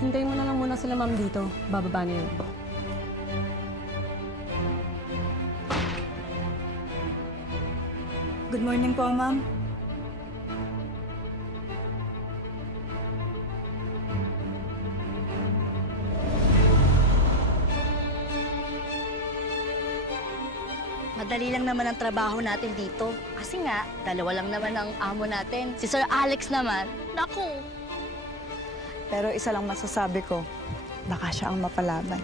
Hintayin mo na lang muna sila ma'am dito. Bababa na yun. Good morning po, ma'am. Madali lang naman ang trabaho natin dito. Kasi nga, dalawa lang naman ang amo natin. Si Sir Alex naman, naku! Pero isa lang masasabi ko, baka siya ang mapalaban.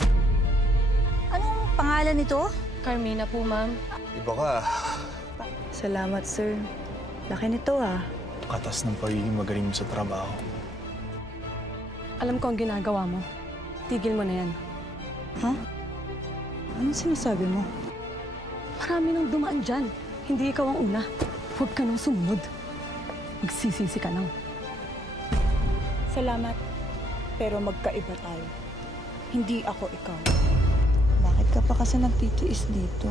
Anong pangalan nito? Carmina po, ma'am. Iba ka. Salamat, sir. Laki nito, ah. Katas ng pagiging magaling mo sa trabaho. Alam ko ang ginagawa mo. Tigil mo na yan. Ha? Anong sinasabi mo? Marami nang dumaan dyan. Hindi ikaw ang una. Huwag ka nang sumunod. Magsisisi ka lang. Salamat. Pero magkaiba tayo. Hindi ako ikaw. Bakit ka pa kasi nagtitiis dito?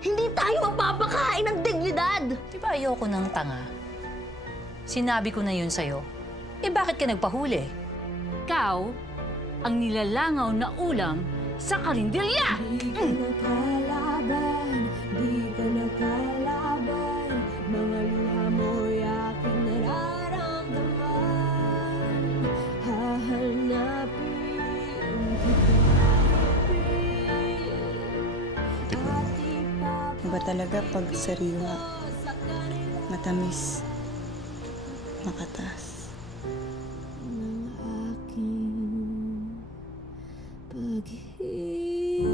Hindi tayo mapapakain ng dignidad! Di ba ayoko ng tanga? Sinabi ko na yun sa'yo. Eh bakit ka nagpahuli? Ikaw ang nilalangaw na ulam sa karinderya! Di ka nakalaban, di ka nakalaban. Mga luha mo'y aking nararamdaman. Hahanapin kita, at Iba talaga pag sariwa, matamis, makatas. ng aking pag-ibig.